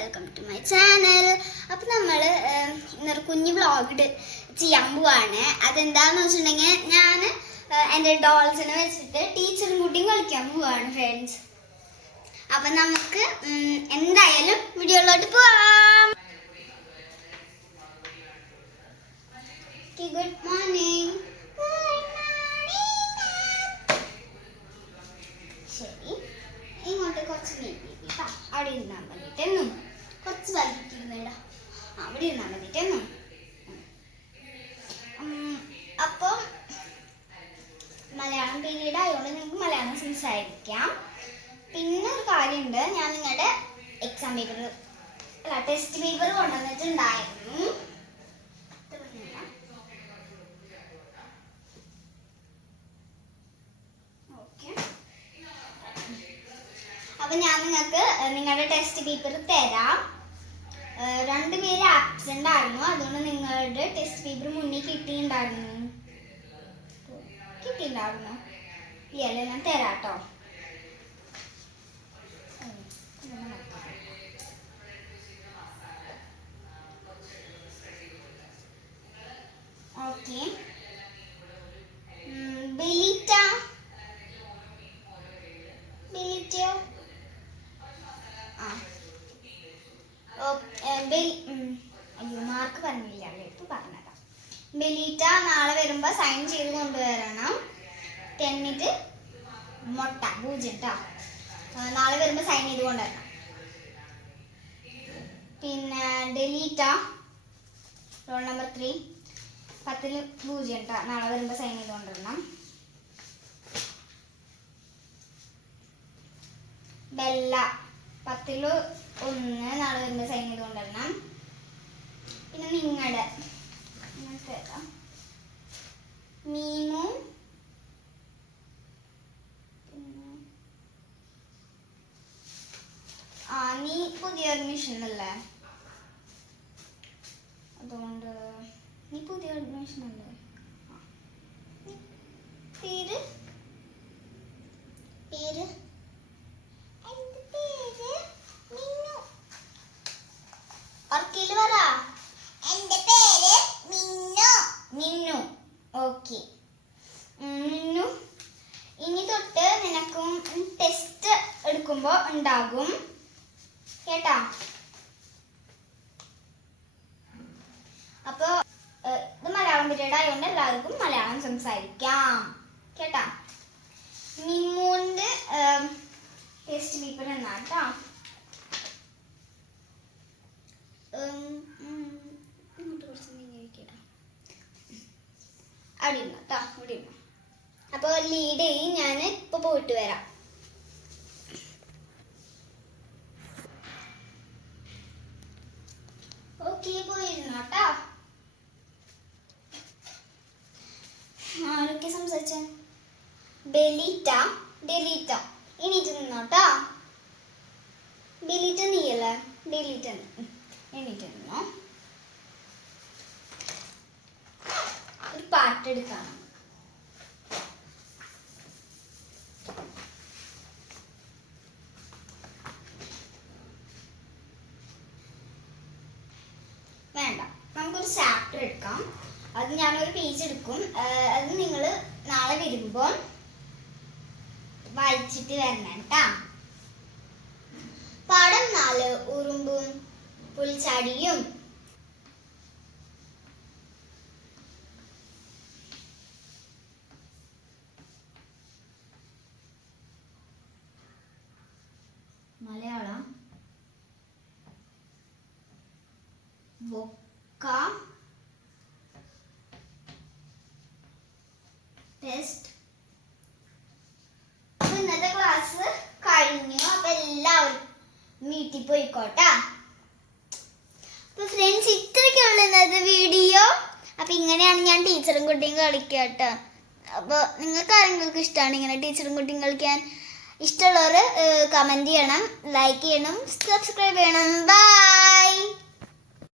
Welcome to my channel അപ്പം നമ്മൾ ഇന്നൊരു കുഞ്ഞു വ്ളോഗ് ചെയ്യാൻ പോവാണ്. അതെന്താന്ന് വെച്ചിട്ടുണ്ടെങ്കിൽ ഞാൻ എന്റെ ഡോൾസിനെ വെച്ചിട്ട് ടീച്ചറും കൂട്ടിയും കളിക്കാൻ പോവാണ് ഫ്രണ്ട്സ് അപ്പം നമുക്ക് എന്തായാലും വീഡിയോയിലോട്ട് പോവാം. ഗുഡ് മോർണിംഗ് ശരി. ഇങ്ങോട്ട് കുറച്ച് നീട്ടിട്ടാ അവിടെ ഇരുന്നാൽ മതിട്ടെന്നും കുറച്ച് വലിക്കിരുന്നിടാ അവിടെ ഇരുന്നാൽ മതിട്ടെന്നും അപ്പം മലയാളം പീരീഡ് ആയതുകൊണ്ട് നിങ്ങൾക്ക് മലയാളം സംസാരിക്കാം പിന്നെ ഒരു കാര്യമുണ്ട്. ഞാൻ നിങ്ങളുടെ എക്സാം പേപ്പർ അല്ല ടെസ്റ്റ് പേപ്പർ കൊണ്ടുവന്നിട്ടുണ്ടായിരുന്നു ഇത് പറഞ്ഞുതരാം. ഓക്കെ അപ്പൊ ഞാൻ നിങ്ങൾക്ക് നിങ്ങളുടെ ടെസ്റ്റ് പേപ്പർ തരാം. രണ്ട് പേര് ആബ്സെന്റ് ആയിരുന്നു. അതുകൊണ്ട് നിങ്ങളുടെ ടെസ്റ്റ് പേപ്പർ മുന്നിൽ കിട്ടിയിട്ടുണ്ടായിരുന്നു. കിട്ടിയിട്ടുണ്ടായിരുന്നു. ഇല്ല ഞാൻ തരാം കേട്ടോ ഓക്കെ. അയ്യോ മാർക്ക് പറഞ്ഞില്ല അല്ലേ ഇപ്പൊ പറഞ്ഞതാ. ബെലീറ്റ നാളെ വരുമ്പോ സൈൻ ചെയ്ത് കൊണ്ടുവരണം. തെന്നിട്ട് മുട്ട പൂജ്യം നാളെ വരുമ്പോ സൈൻ ചെയ്ത് കൊണ്ടുവരണം. പിന്നെ ഡെലീറ്റ റോൾ നമ്പർ ത്രീ പത്തിൽ പൂജ്യം കേട്ടോ നാളെ വരുമ്പോൾ സൈൻ ചെയ്ത് കൊണ്ടുവരണം. ബെല്ല പത്തിൽ ഒന്ന് നാളെ വരുമ്പോൾ സൈൻ ചെയ്ത് കൊണ്ടുവരണം. പിന്നെ നിങ്ങളുടെ മീമു ആ നീ പുതിയ അഡ്മിഷൻ അല്ലേ? അതുകൊണ്ട് നീ പുതിയ ആ. നീ പേര്? പേര് എന്റെ പേര് മിന്നു ഓർക്കിൽ പറ എന്റെ പേര് മിന്നു. മിന്നു. ഓക്കെ. മിന്നു. ഇനി തൊട്ട് നിനക്കും ടെസ്റ്റ് എടുക്കുമ്പോൾ ഉണ്ടാകും. കേട്ടാ? അപ്പോൾ ഇത് മലയാളം പീരീഡ് ആയതുകൊണ്ട് എല്ലാവർക്കും മലയാളം സംസാരിക്കാം. കേട്ടാ? മിമ്മുവിന്റെ ടെസ്റ്റ് പേപ്പർ എന്നാട്ടാ അവിടെ കേട്ടോ ഇവിടെ ഇരുന്നു. അപ്പോൾ ലീഡ് ചെയ്യും ഞാൻ ഇപ്പോൾ പോയിട്ട് വരാം. ഓക്കെ പോയിരുന്നു കേട്ടോ ആരൊക്കെ സംസാരിച്ച? ബെലീറ്റ ഡെലീറ്റ ഇനി ചെന്നോട്ടോ ബെലീറ്റ നീയല്ലേ? ഡെലീറ്റ എണീറ്റ് നിന്നോ ഒരു പാട്ടെടുക്കാം. വേണ്ട നമുക്കൊരു ചാപ്റ്റർ എടുക്കാം. അത് ഞാനൊരു പേജ് എടുക്കും. അത് നിങ്ങൾ നാളെ വരുമ്പോൾ വായിച്ചിട്ട് വരണം കേട്ടാ പാഠം നാല് ഉറുമ്പും പുൽച്ചാടിയും മലയാളം. ബൊക്ക. ടെസ്റ്റ്. ഇന്നത്തെ ക്ലാസ് കഴിഞ്ഞു. അപ്പൊ എല്ലാവരും വീട്ടിൽ പോയിക്കോട്ടാ. അപ്പൊ ഫ്രണ്ട്സ് ഇത്രയൊക്കെയുള്ള ഇന്നത്തെ വീഡിയോ അപ്പൊ ഇങ്ങനെയാണ് ഞാൻ ടീച്ചറും കുട്ടിയും കളിക്കുക കേട്ടോ അപ്പൊ നിങ്ങൾക്ക് ആരെങ്കിലും ഇഷ്ടമാണ് ഇങ്ങനെ ടീച്ചറും കുട്ടിയും കളിക്കാൻ? ഇഷ്ടമുള്ളവർ കമന്റ് ചെയ്യണം ലൈക്ക് ചെയ്യണം സബ്സ്ക്രൈബ് ചെയ്യണം. ബൈ